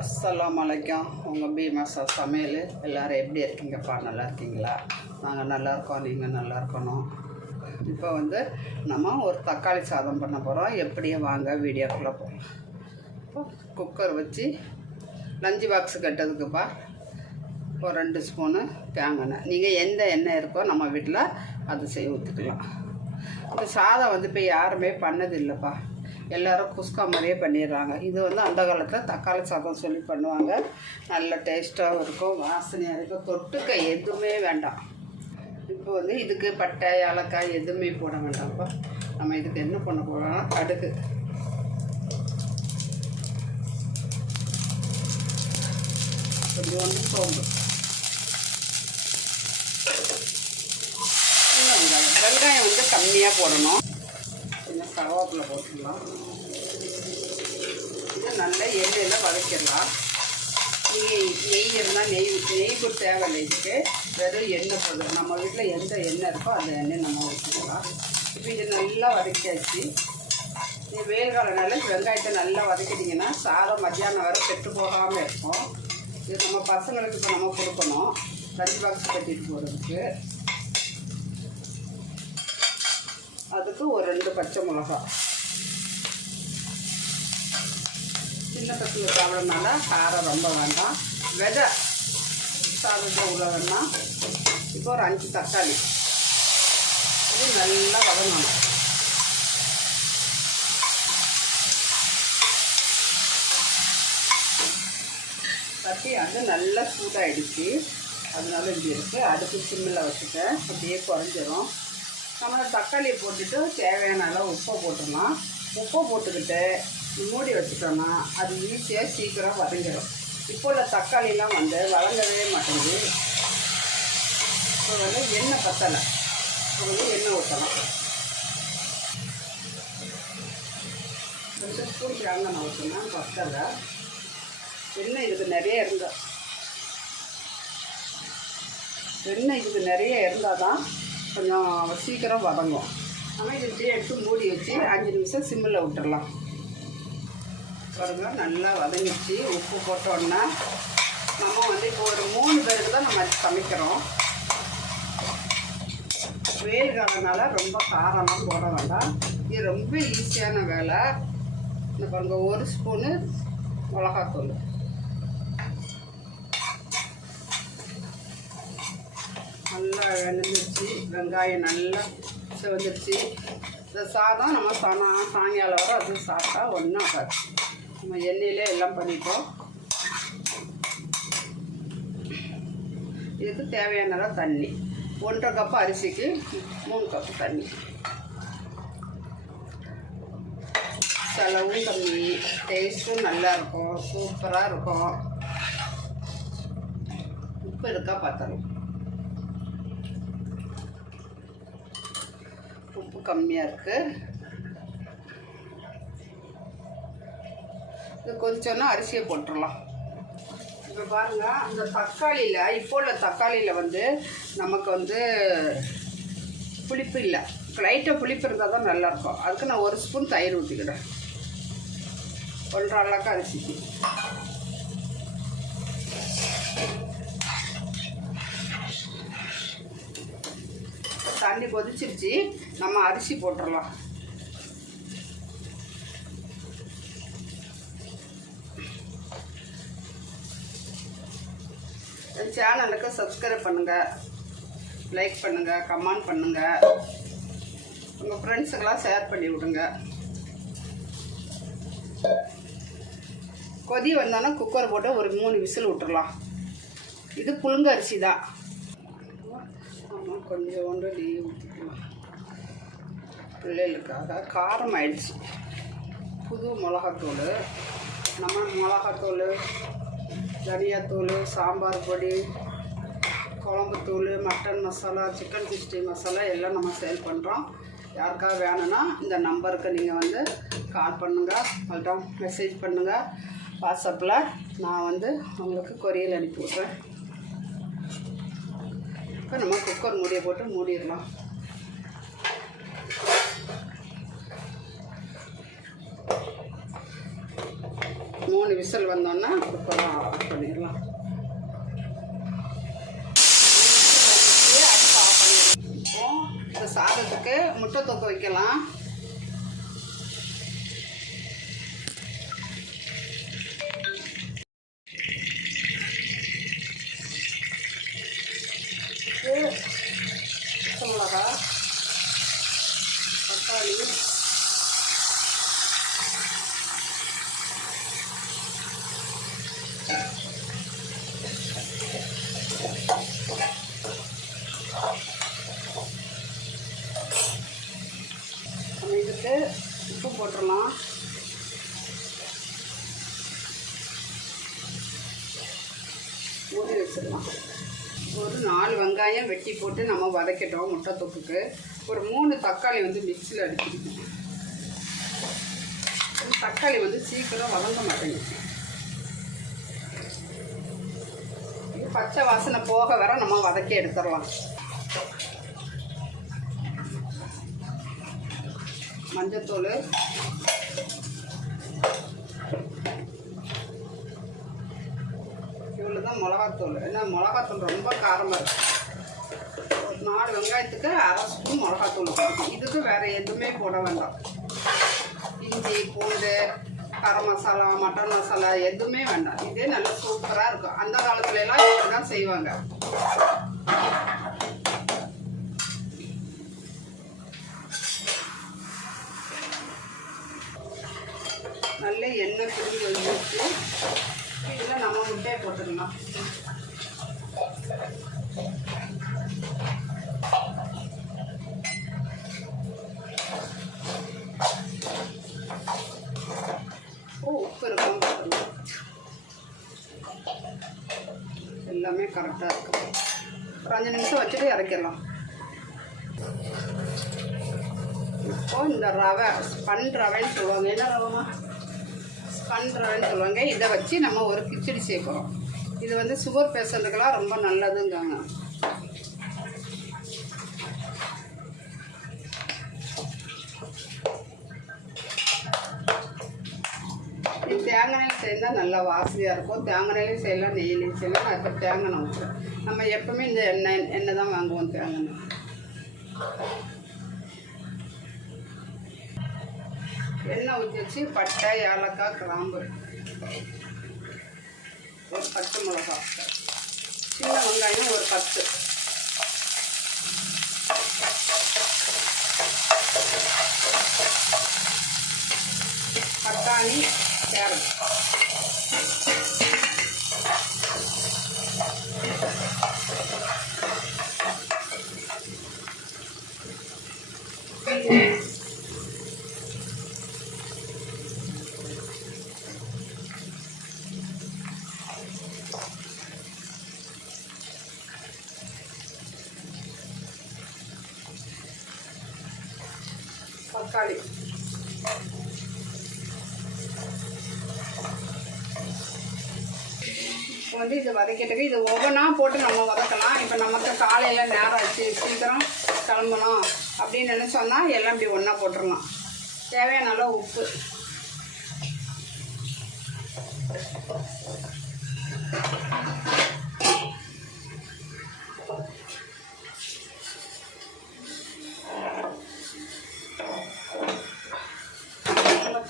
அஸ்ஸலாமு அலைக்கும். உங்கள் பீமாசா சமையல் எல்லோரும் எப்படி இருக்கீங்கப்பா? நல்லா இருக்கீங்களா? நாங்கள் நல்லா இருக்கோம், நீங்கள் நல்லா இருக்கணும். இப்போ நம்ம ஒரு தக்காளி சாதம் பண்ண போகிறோம். எப்படியே வாங்க வீடியோக்குள்ளே போகலாம். இப்போ குக்கர் வச்சு லஞ்சு பாக்ஸு கட்டுறதுக்குப்பா ஒரு 2 ஸ்பூனு தேங்காய். நீங்கள் எந்த எண்ணெய் இருக்கோ நம்ம வீட்டில் அது செய்ய ஊற்றிக்கலாம். இந்த சாதம் இப்போ யாருமே பண்ணதில்லைப்பா, எல்லோரும் குஸ்கா மாதிரியே பண்ணிடுறாங்க. இது அந்த காலத்தில் தக்காளி சாதம் சொல்லி பண்ணுவாங்க. நல்ல டேஸ்ட்டாகவும் இருக்கும், வாசனையாக இருக்கும். தொட்டுக்க எதுவுமே வேண்டாம். இப்போ இதுக்கு பட்டை ஏலக்காய் எதுவுமே போட வேண்டாம்ப்பா. நம்ம இதுக்கு என்ன பண்ண போகிறோம்னா கடுகு, கொஞ்சம் சோம்பு, வெங்காயம் கம்மியாக போடணும். கொஞ்சம் கருவேப்பிலை போட்டுடலாம். இது நல்லா எண்ணெயில் வதக்கிடலாம். நெய் இருந்தால் நெய் கூட தேவையில்லை. இதுக்கு வெறும் எண்ணெய் போதும். நம்ம வீட்டில் எந்த எண்ணெய் இருக்கோ அந்த எண்ணெய் நம்ம ஊற்றிக்கலாம். இப்போ இது நல்லா வதக்கியாச்சு. வெயில் காலனால வெங்காயத்தை நல்லா வதக்கிட்டிங்கன்னா சாதம் மத்தியானம் வரை கெட்டு போகாமல் இருக்கும். இது நம்ம பசங்களுக்கு இப்போ நம்ம கொடுக்கணும், லஞ்ச் பாக்ஸ் கட்டிட்டு போகிறதுக்கு. அதுக்கு ஒரு 2 பச்சை மிளகா. சின்ன பசங்க சாப்பிட்றதுனால காரம் ரொம்ப வேண்டாம். விதை சாதத்தில் உள்ள வேணாம். இப்போ ஒரு 5 தக்காளி. இது நல்லா வதங்கணும். தட்டி நல்லா சூடாகிடுச்சு, அதனால இப்படி இருக்குது. அடுப்பு சிம்மில் வச்சுட்டேன், அப்படியே குறைஞ்சிரும். நம்ம தக்காளியை போட்டுட்டு தேவையான அளவு உப்பை போட்டுடலாம். உப்பை போட்டுக்கிட்டு மூடி வச்சுட்டோன்னா அது ஈஸியாக சீக்கிரம் வதங்கிடும். இப்போ உள்ள தக்காளிலாம் வதங்கவே மாட்டேங்குது. இப்போ எண்ணெய் பத்தலை, இப்போ எண்ணெய் ஊற்றலாம். 2 ஸ்பூன் தேங்காய் ஊற்றினா பத்தலை. எண்ணெய் இதுக்கு நிறைய இருந்தால் தான் கொஞ்சம் சீக்கிரம் வதங்கும். ஆனால் இது இப்படியே எடுத்து மூடி வச்சு 5 நிமிஷம் சிம்மில் விட்டுடலாம். பாருங்க, நல்லா வதங்கிச்சு. உப்பு போட்டோன்னா நம்ம இப்போ ஒரு 3 பேருக்கு தான் நம்ம சமைக்கிறோம். வெயில் காலனால ரொம்ப காரம்லாம் போட வேண்டாம். இது ரொம்ப ஈஸியான வேலை. இந்த பாருங்க, 1 ஸ்பூனு மிளகாத்தூள். நல்லா வெந்துருச்சு. வெங்காயம் நல்லா செவந்துருச்சு. இந்த சாதம் நம்ம சாயங்காலம் வரை அது சாப்பிட்டா ஒன்றும் ஆகாது. நம்ம எண்ணெயிலே எல்லாம் பண்ணிட்டோம். இதுக்கு தேவையானதா தண்ணி. 1.5 கப்பு அரிசிக்கு 3 கப்பு தண்ணி. செலவும் கம்மி, டேஸ்ட்டும் நல்லாயிருக்கும், சூப்பராக இருக்கும். உப்பு இருக்கா பார்த்தணும். உப்பு கம்மியாக இருக்குது. இது கொதிச்சோன்னா அரிசியை போட்டுடலாம். இப்போ பாருங்கள், அந்த தக்காளியில் இப்போ உள்ள தக்காளியில் நமக்கு புளிப்பு இல்லை. லைட்டாக புளிப்பு இருந்தால் தான் நல்லாயிருக்கும். அதுக்கு நான் 1 ஸ்பூன் தயிர் ஊற்றிக்கிறேன். 1.5 அளவுக்கு அரிசிக்கு. தண்ணி கொதிச்சிருச்சு, நம்ம அரிசி போட்டுடலாம். என் சேனலுக்கு சப்ஸ்கிரைப் பண்ணுங்கள், லைக் பண்ணுங்கள், கமெண்ட் பண்ணுங்கள், உங்கள் ஃப்ரெண்ட்ஸுக்கெல்லாம் ஷேர் பண்ணி விடுங்க. கொதி வந்தோன்னா குக்கர் போட்டு ஒரு 3 விசில் விட்டுடலாம். இது புழுங்க அரிசி தான். கொஞ்சோண்டு நெய் ஊற்றிக்கலாம். பிள்ளைகளுக்காக காரம் ஆயிடுச்சு. புது மிளகாத்தூள். நம்ம மிளகாத்தூள், தனியாத்தூள், சாம்பார் பொடி, குழம்புத்தூள், மட்டன் மசாலா, சிக்கன் 60 மசாலா எல்லாம் நம்ம சேல் பண்ணுறோம். யாருக்காக வேணும்னா இந்த நம்பருக்கு நீங்கள் கால் பண்ணுங்கள், அவங்கள்ட்ட மெசேஜ் பண்ணுங்கள். வாட்ஸ்அப்பில் நான் உங்களுக்கு கொரியர் அனுப்பி விட்றேன். இப்போ நம்ம குக்கர் மூடியை போட்டு மூடிடலாம். 3 விசில் வந்தோன்னா குக்கரை ஆஃப் பண்ணிடலாம். இப்போ இந்த சாதத்துக்கு முட்டை தொக்கு வைக்கலாம். பச்சை மிளகா, தக்காளி, இதுக்கு உப்பு போட்டுடலாம். ஊற்றி வச்சிடலாம். ஒரு 4 வெங்காயம் வெட்டி போட்டு நம்ம வதக்கிட்டோம். முட்டை தொக்குக்கு ஒரு 3 தக்காளி வந்து மிக்சியில் அடிச்சிருக்கோம். தக்காளி வந்து சீக்கிரம் வதங்க மாட்டேங்குது. இது பச்சை வாசனை போக வர நம்ம வதக்கி எடுத்துடலாம். மஞ்சத்தூள், இவ்வளோ தான் மிளகாத்தூள். ஏன்னா மிளகாத்தூள் ரொம்ப காரமாக இருக்குது. ஒரு 4 வெங்காயத்துக்கு 1/2 ஸ்பூன் மிளகாத்தூள் போடணும். இதுக்கு வேறு எதுவுமே போட வேண்டாம். இஞ்சி, பூண்டு, கரம் மசாலா, மட்டன் மசாலா எதுவுமே வேண்டாம். இதே நல்லா சூப்பராக இருக்கும். அந்த காலத்துலலாம் இப்படி தான் செய்வாங்க. நல்ல எண்ணெய் பிரிஞ்சு வந்துச்சு. இதில் நம்ம முட்டையை போட்டுக்கலாம். உப்பு இருக்கும், எல்லாமே கரெக்டாக இருக்கும். ஒரு 5 நிமிஷம் வச்சுட்டு இறக்கிடலாம். இப்போ இந்த ரவை ஸ்பன் ரவைன்னு சொல்லுவாங்க. என்ன ரவைமா? ஸ்பன் ரவைன்னு சொல்லுவாங்க. இதை வச்சு நம்ம ஒரு கிச்சடி சேர்க்குறோம். இது வந்து சுகர் பேஷண்ட்டுக்கெல்லாம் ரொம்ப நல்லதுங்காங்க. இது தேங்காய் எண்ணெயில் செய்தால் நல்லா வாசனையாக இருக்கும். தேங்காய் எண்ணெயிலையும் செய்யலாம், நெய்யிலையும் செய்யலாம். நான் இப்போ தேங்காய் எண்ணெய் ஊற்றுறேன். நம்ம எப்பவுமே இந்த எண்ணெய் தான் வாங்குவோம். தேங்காய் எண்ணெய் எண்ணெய் ஊற்றி வச்சு பட்டை, ஏலக்காய், கிராம்பு, ஒரு பச்சை மிளகா, சின்ன வெங்காயம் ஒரு 10, பட்டாணி, கேரட், தக்காளி, இப்போ வந்து இது வதக்கிட்டுக்கு இது ஒவ்வொன்றா போட்டு நம்ம வதக்கலாம். இப்போ நமக்கு காலையில் நேரம் ஆச்சு, சீக்கிரம் கிளம்பணும் அப்படின்னு நினச்சோன்னா எல்லாம் இப்படி ஒன்றா போட்டுடலாம். தேவையான அளவு உப்பு,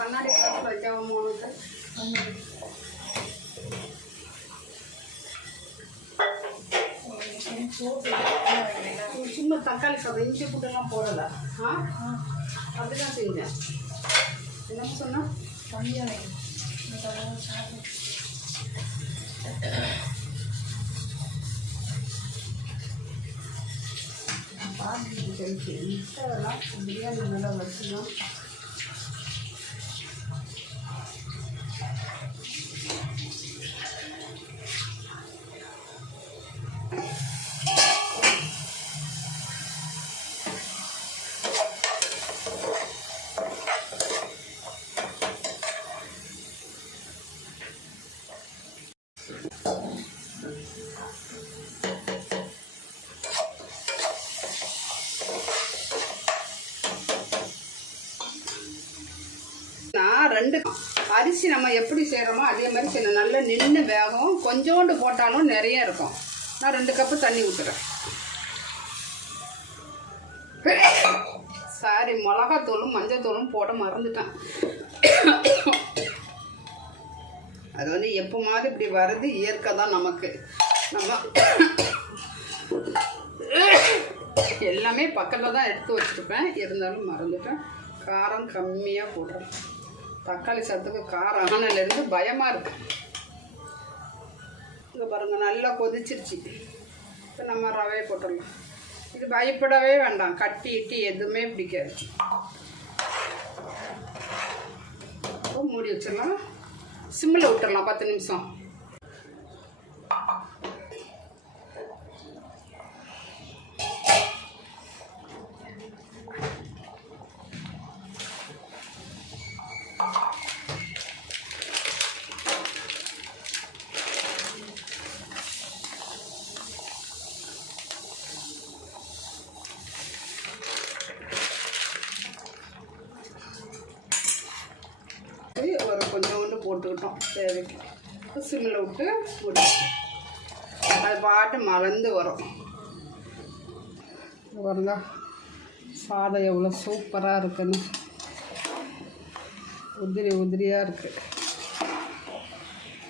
கண்ணாடி பக்கத்தில் வைக்காம உனக்கு சும்மா தக்காளி சாதம் இஞ்சி பூண்டெல்லாம் போடலை. அப்படிதான் செஞ்சேன். என்ன சொன்னா கம்மியாக அதெல்லாம் பிரியாணி நல்லா வச்சுதான். நான் 2 அரிசி நம்ம எப்படி செய்கிறோமோ அதே மாதிரி செய்யணும். நல்லா நின்று வேகும். கொஞ்சோண்டு போட்டாலும் நிறைய இருக்கும். நான் 2 கப்பு தண்ணி ஊற்றுறேன். சாரி, மிளகாத்தூளும் மஞ்சத்தூளும் போட மறந்துட்டேன். அது வந்து எப்போ மாதிரி இப்படி வருது, இயற்கை தான் நமக்கு. நம்ம எல்லாமே பக்கத்தில் தான் எடுத்து வச்சுருப்பேன், இருந்தாலும் மறந்துட்டேன். காரம் கம்மியாக போடுறேன். தக்காளி சாதத்துக்கு காரம் ஆனலேருந்து பயமாக இருக்கு. இங்கே பாருங்கள், நல்லா கொதிச்சிருச்சு. இப்போ நம்ம ரவையை போட்டுடலாம். இது பயப்படவே வேண்டாம், கட்டி இட்டி எதுவுமே பிடிக்காது. மூடி வச்சிடலாம். சிம்மில் விட்டுடலாம் 10 நிமிஷம். ஒரு கொஞ்சோண்டு போட்டுக்கிட்டோம் தேவைக்கு. சிம்மில் விட்டு முடிச்சு அது பாட்டு மலர்ந்து வரும். பாருங்க சாதம் எவ்வளோ சூப்பராக இருக்குன்னு, உதிரி உதிரியாக இருக்குது.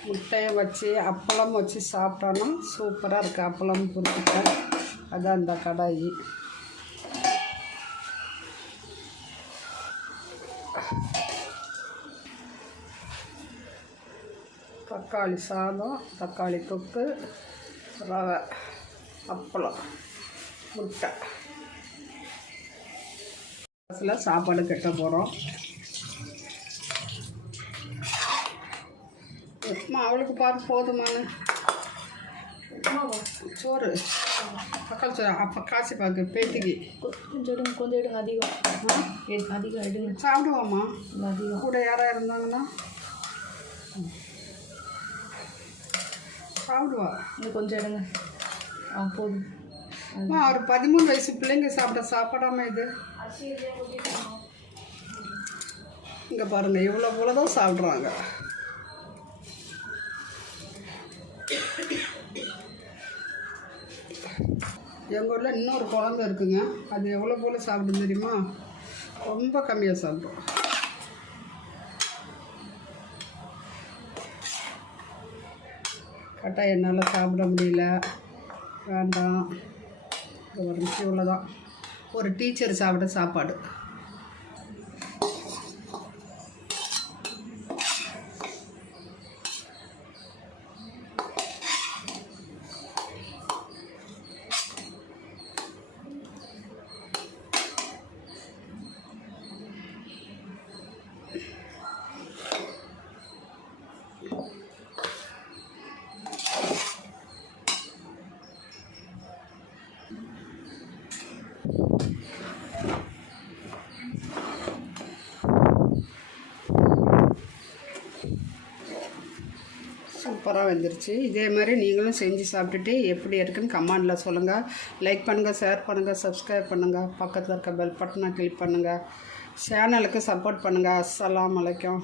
முட்டையை வச்சு அப்பளம் வச்சு சாப்பிட்டோன்னா சூப்பராக இருக்குது. அப்பளம் பொரிச்சுட்டேன், அதான் இந்த கடாயி. தக்காளி சாதம், தக்காளி தொக்கு, ரவை, அப்பளம், முட்டை. அதில் சாப்பாடு கட்ட போகிறோம். உப்புமா அவளுக்கு பார்த்து போதுமான சோறு, தக்காளி சோறு. அப்போ காசி பார்க்கு பேத்திக்கு கொஞ்சம் எடுங்க. அதிகம் எடுங்க. சாப்பிடுவோம்மா. அதிகம் கூட யாராக இருந்தாங்கன்னா சாப்பிடுவா. இன்னும் கொஞ்சம் எடுங்க. போதும். ஒரு 13 வயசு பிள்ளைங்க சாப்பிட சாப்பிடாம இது. இங்கே பாருங்கள், இவ்வளோ போல தான் சாப்பிட்றாங்க. எங்கள் ஊரில் இன்னொரு குழந்தை இருக்குங்க, அது எவ்வளோ போல் சாப்பிடும் தெரியுமா? ரொம்ப கம்மியாக சாப்பிடும். கட்டாயம் என்னால் சாப்பிட முடியல, வேண்டாம். ஒரு நிமிஷம் இவ்வளோதான். ஒரு டீச்சர் சாப்பிட சாப்பாடு. சூப்பராக வந்துருச்சு. இதே மாதிரி நீங்களும் செஞ்சு சாப்பிட்டுட்டு எப்படி இருக்குன்னு கமெண்டில் சொல்லுங்கள். லைக் பண்ணுங்கள், ஷேர் பண்ணுங்கள், சப்ஸ்கிரைப் பண்ணுங்கள், பக்கத்தில் இருக்க பெல் பட்டனை கிளிக் பண்ணுங்கள், சேனலுக்கு சப்போர்ட் பண்ணுங்கள். அஸ்ஸலாமு அலைக்கும்.